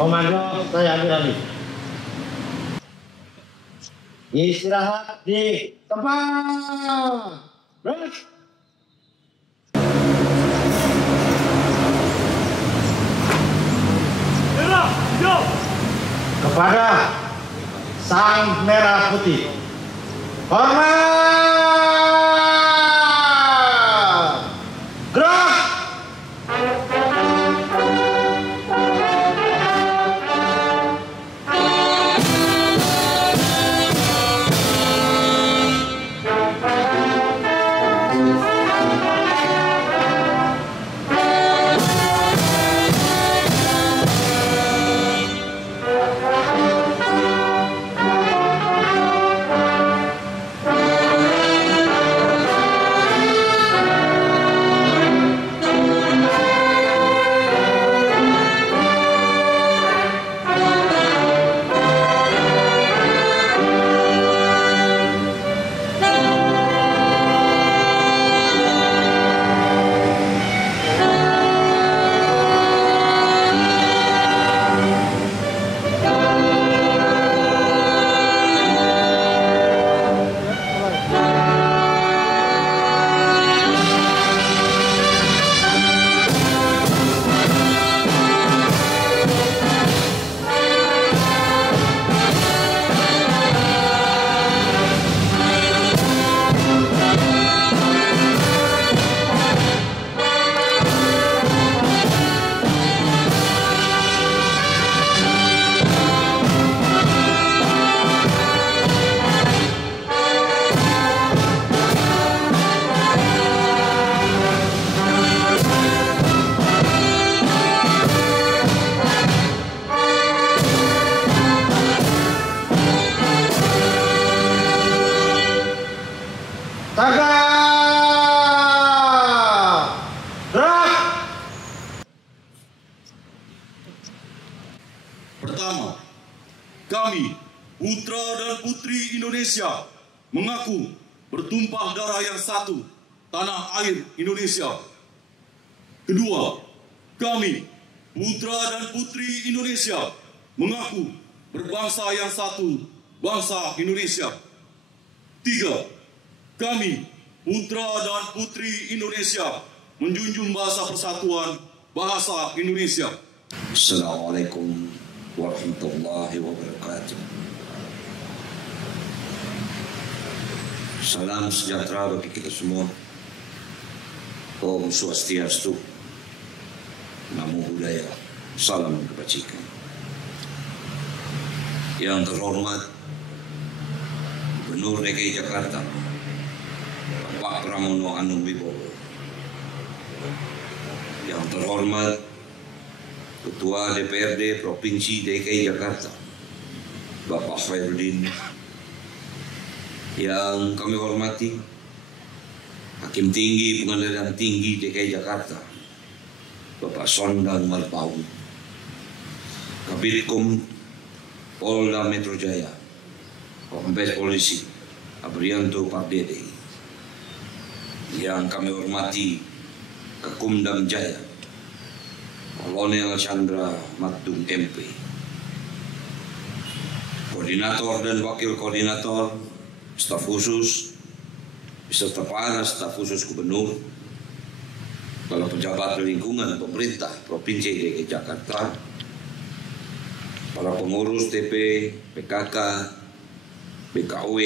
Komando, saya ambil alih. Istirahat di tempat. Break. Merah, hijau. Kepada sang merah putih. Hormat. Gerak. Pertama, kami, putra dan putri Indonesia, mengaku bertumpah darah yang satu, tanah air Indonesia. Kedua, kami, putra dan putri Indonesia, mengaku berbangsa yang satu, bangsa Indonesia. Tiga, kami, putra dan putri Indonesia, menjunjung bahasa persatuan, bahasa Indonesia. Assalamualaikum warahmatullahi wabarakatuh. Salam sejahtera bagi kita semua. Om Swastiastu, Namo Buddhaya, salam kebajikan. Yang terhormat Gubernur DKI Jakarta, Bapak Pramono Anung Wibowo. Yang terhormat Ketua DPRD Provinsi DKI Jakarta, Bapak Khairuddin. Yang kami hormati Hakim Tinggi Pengadilan Tinggi DKI Jakarta, Bapak Sondang Marpaung. Kabitkum Polda Metro Jaya, Kombes Polisi Abrianto Pardede. Yang kami hormati Kekumdam Jaya, Kolonel Chandra Makdum MP. Koordinator dan Wakil Koordinator, Staf Khusus, beserta para Staf Khusus Gubernur, para pejabat lingkungan pemerintah Provinsi DKI Jakarta, para pengurus TP, PKK, BKW,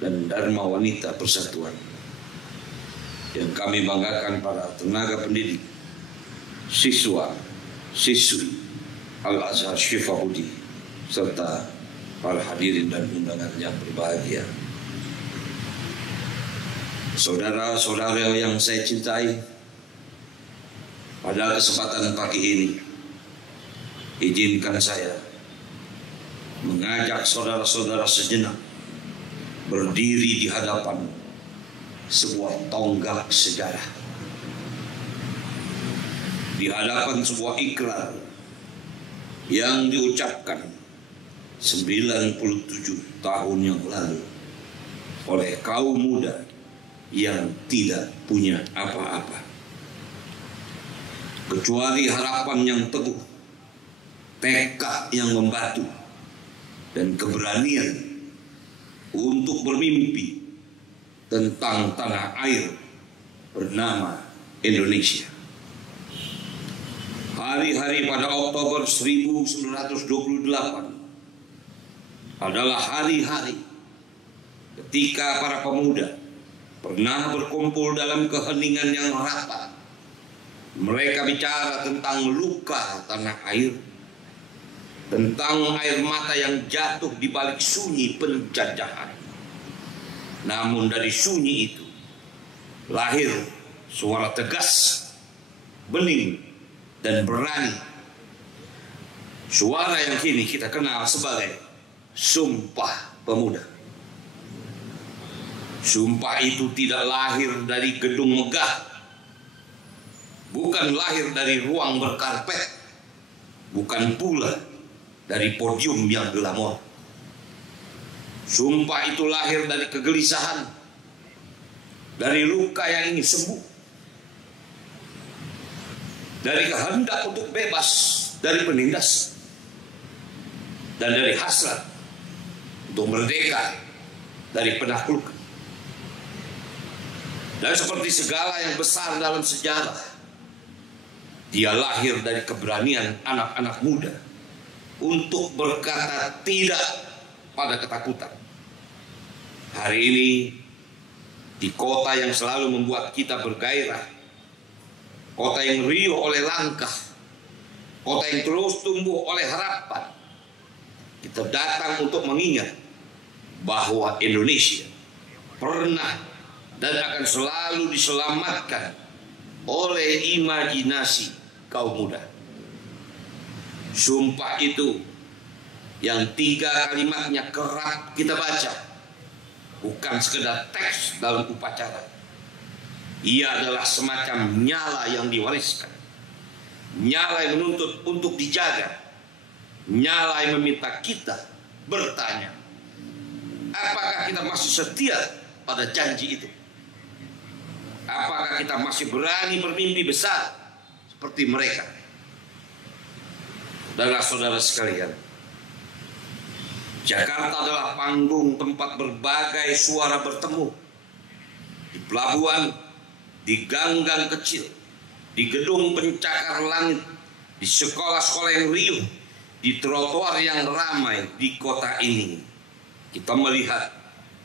dan Dharma Wanita Persatuan. Yang kami banggakan para tenaga pendidik, siswa, siswi Al-Azhar Syifahudi, serta para hadirin dan undangan yang berbahagia. Saudara-saudara yang saya cintai, pada kesempatan pagi ini, izinkan saya mengajak saudara-saudara sejenak berdiri di hadapan sebuah tonggak sejarah, di hadapan sebuah ikrar yang diucapkan 97 tahun yang lalu oleh kaum muda yang tidak punya apa-apa kecuali harapan yang teguh, tekad yang membatu, dan keberanian untuk bermimpi tentang tanah air bernama Indonesia. Hari-hari pada Oktober 1928 adalah hari-hari ketika para pemuda pernah berkumpul dalam keheningan yang rapat. Mereka bicara tentang luka tanah air, tentang air mata yang jatuh di balik sunyi penjajahan. Namun dari sunyi itu lahir suara tegas, bening, dan berani. Suara yang kini kita kenal sebagai Sumpah Pemuda. Sumpah itu tidak lahir dari gedung megah, bukan lahir dari ruang berkarpet, bukan pula dari podium yang glamor. Sumpah itu lahir dari kegelisahan, dari luka yang ingin sembuh, dari kehendak untuk bebas dari penindas, dan dari hasrat untuk merdeka dari penaklukan. Dan seperti segala yang besar dalam sejarah, dia lahir dari keberanian anak-anak muda untuk berkata tidak pada ketakutan. Hari ini di kota yang selalu membuat kita bergairah, kota yang riuh oleh langkah, kota yang terus tumbuh oleh harapan, kita datang untuk mengingat bahwa Indonesia pernah dan akan selalu diselamatkan oleh imajinasi kaum muda. Sumpah itu yang 3 kalimatnya kerap kita baca, bukan sekedar teks dalam upacara. Ia adalah semacam nyala yang diwariskan, nyala yang menuntut untuk dijaga, nyala yang meminta kita bertanya, apakah kita masih setia pada janji itu? Apakah kita masih berani bermimpi besar seperti mereka? Saudara-saudara sekalian, Jakarta adalah panggung tempat berbagai suara bertemu. Di pelabuhan, di gang-gang kecil, di gedung pencakar langit, di sekolah-sekolah yang riuh, di trotoar yang ramai di kota ini, kita melihat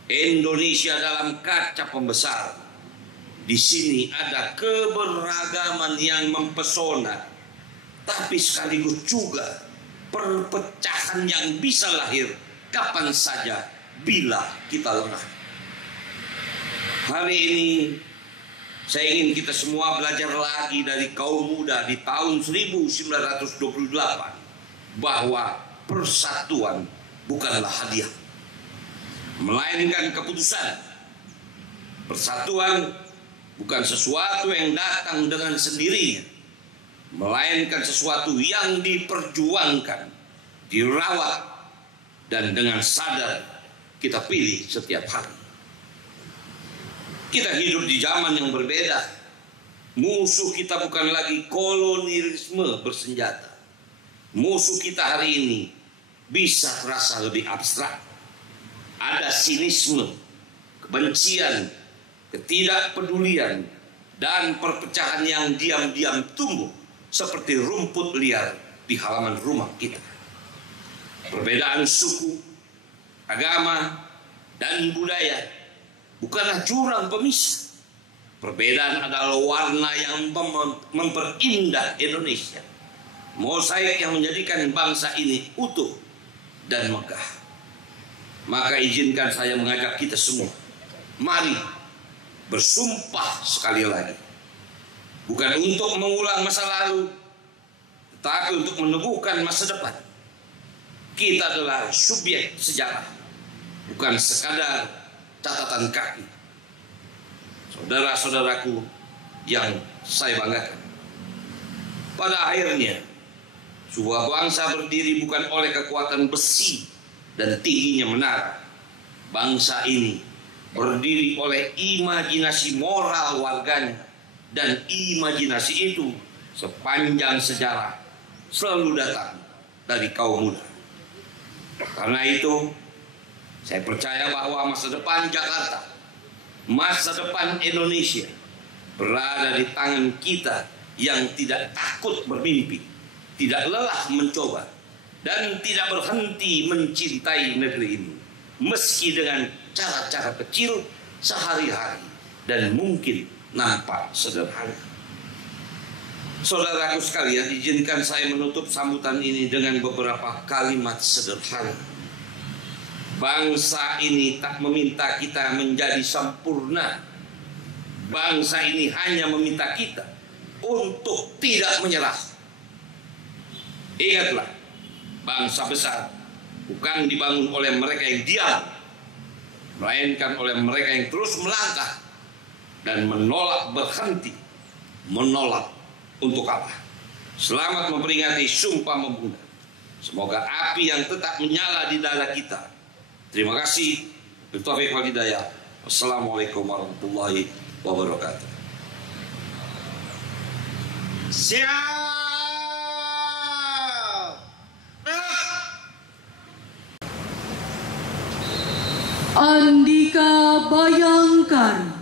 Indonesia dalam kaca pembesar. Di sini ada keberagaman yang mempesona, tapi sekaligus juga perpecahan yang bisa lahir kapan saja bila kita lengah. Hari ini saya ingin kita semua belajar lagi dari kaum muda di tahun 1928 bahwa persatuan bukanlah hadiah, melainkan keputusan. Persatuan bukan sesuatu yang datang dengan sendirinya, melainkan sesuatu yang diperjuangkan, dirawat, dan dengan sadar kita pilih setiap hari. Kita hidup di zaman yang berbeda. Musuh kita bukan lagi kolonialisme bersenjata. Musuh kita hari ini bisa terasa lebih abstrak. Ada sinisme, kebencian, ketidakpedulian, dan perpecahan yang diam-diam tumbuh seperti rumput liar di halaman rumah kita. Perbedaan suku, agama, dan budaya bukanlah jurang pemisah. Perbedaan adalah warna yang memperindah Indonesia, mosaik yang menjadikan bangsa ini utuh dan megah. Maka izinkan saya mengajak kita semua, mari bersumpah sekali lagi, bukan untuk mengulang masa lalu, tetapi untuk meneguhkan masa depan. Kita adalah subjek sejarah, bukan sekadar catatan kaki. Saudara-saudaraku yang saya banggakan, pada akhirnya sebuah bangsa berdiri bukan oleh kekuatan besi dan tingginya menara. Bangsa ini berdiri oleh imajinasi moral warganya, dan imajinasi itu sepanjang sejarah selalu datang dari kaum muda. Karena itu, saya percaya bahwa masa depan Jakarta, masa depan Indonesia berada di tangan kita yang tidak takut bermimpi, tidak lelah mencoba, dan tidak berhenti mencintai negeri ini, meski dengan cara-cara kecil sehari-hari dan mungkin nampak sederhana. Saudaraku sekalian, izinkan saya menutup sambutan ini dengan beberapa kalimat sederhana. Bangsa ini tak meminta kita menjadi sempurna. Bangsa ini hanya meminta kita untuk tidak menyerah. Ingatlah, bangsa besar bukan dibangun oleh mereka yang diam, melainkan oleh mereka yang terus melangkah dan menolak berhenti, menolak untuk apa? Selamat memperingati Sumpah Pemuda. Semoga api yang tetap menyala di dada kita. Terima kasih. Bertaufiq wal hidayah. Wassalamualaikum warahmatullahi wabarakatuh. Siap. Andika Bayangkari.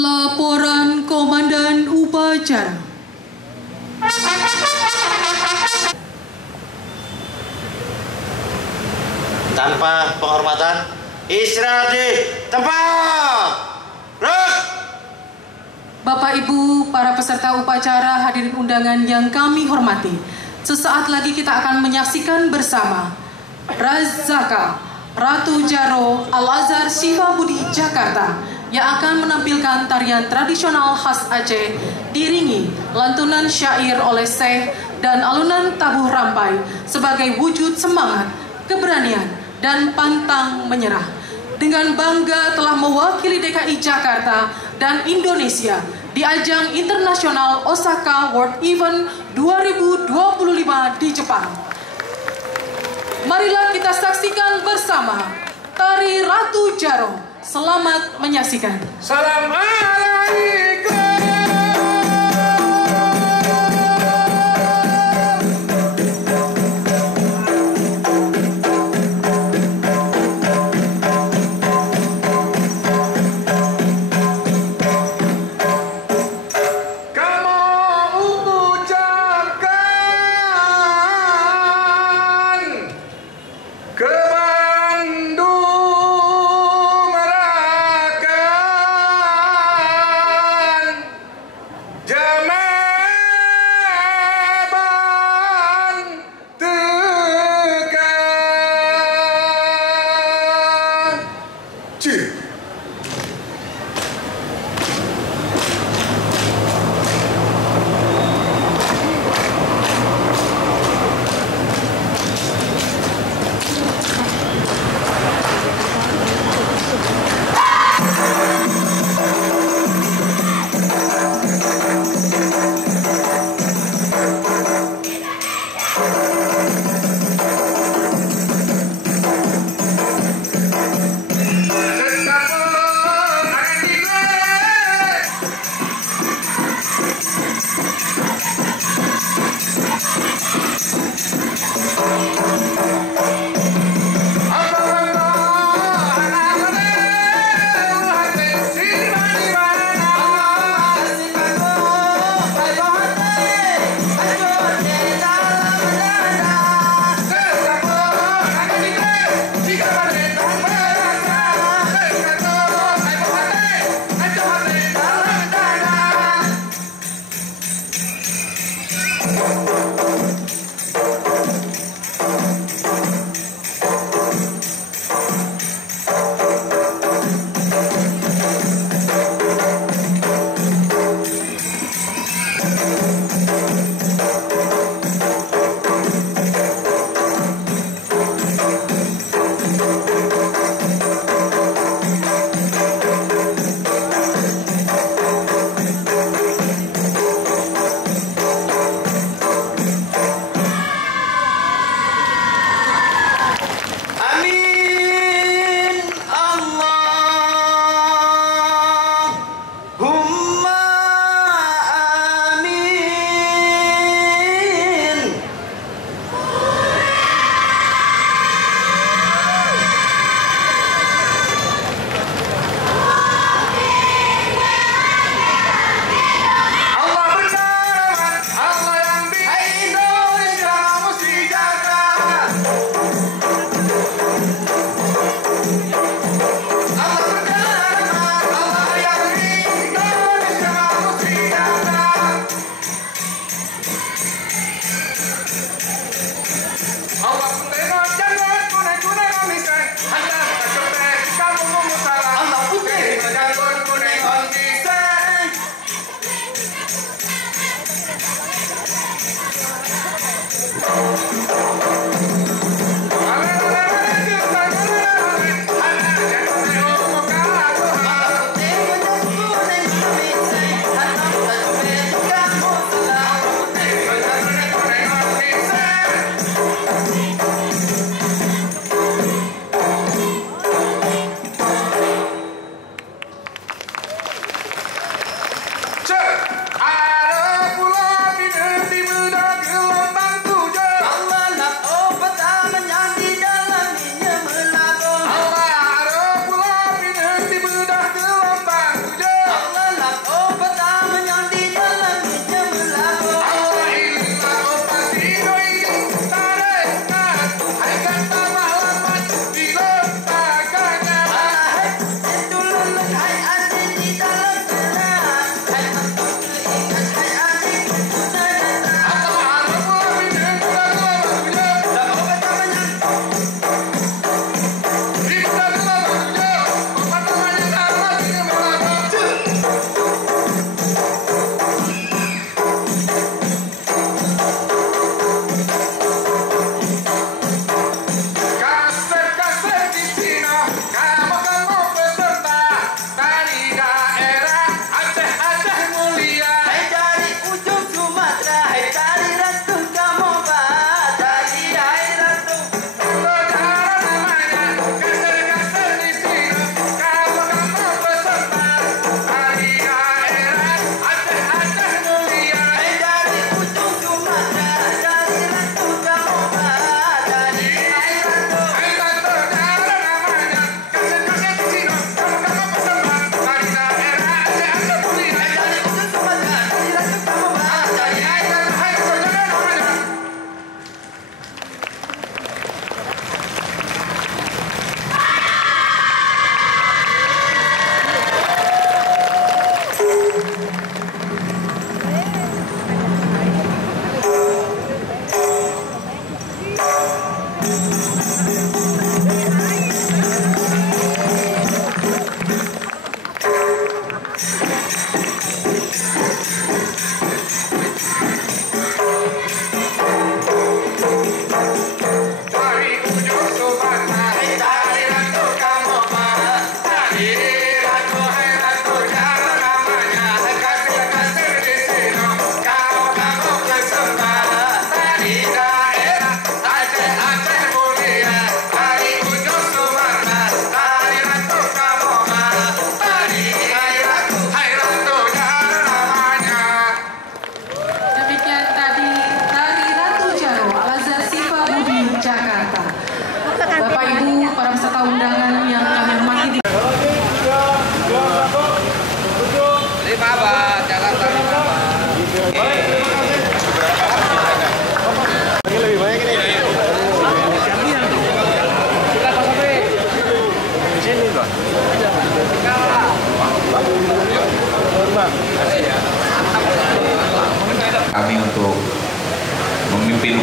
Laporan Komandan Upacara. Tanpa penghormatan, istirahat di tempat. Terus. Bapak Ibu, para peserta upacara, hadirin undangan yang kami hormati, sesaat lagi kita akan menyaksikan bersama Razaka Ratu Jaro Al-Azhar Syifa Budi Jakarta yang akan menampilkan tarian tradisional khas Aceh diiringi lantunan syair oleh Syekh dan alunan tabuh rampai sebagai wujud semangat, keberanian, dan pantang menyerah. Dengan bangga telah mewakili DKI Jakarta dan Indonesia di ajang internasional Osaka World Event 2025 di Jepang. Marilah kita saksikan bersama Tari Ratu Jaro. Selamat menyaksikan. Salam alaikum.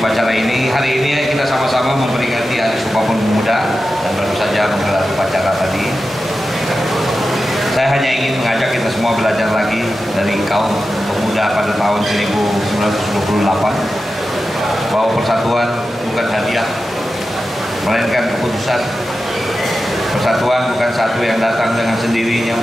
upacara ini. Hari ini kita sama-sama memperingati Hari Sumpah Pemuda dan baru saja menggelar upacara tadi. Saya hanya ingin mengajak kita semua belajar lagi dari kaum pemuda pada tahun 1928 bahwa persatuan bukan hadiah, melainkan keputusan. Persatuan bukan satu yang datang dengan sendirinya,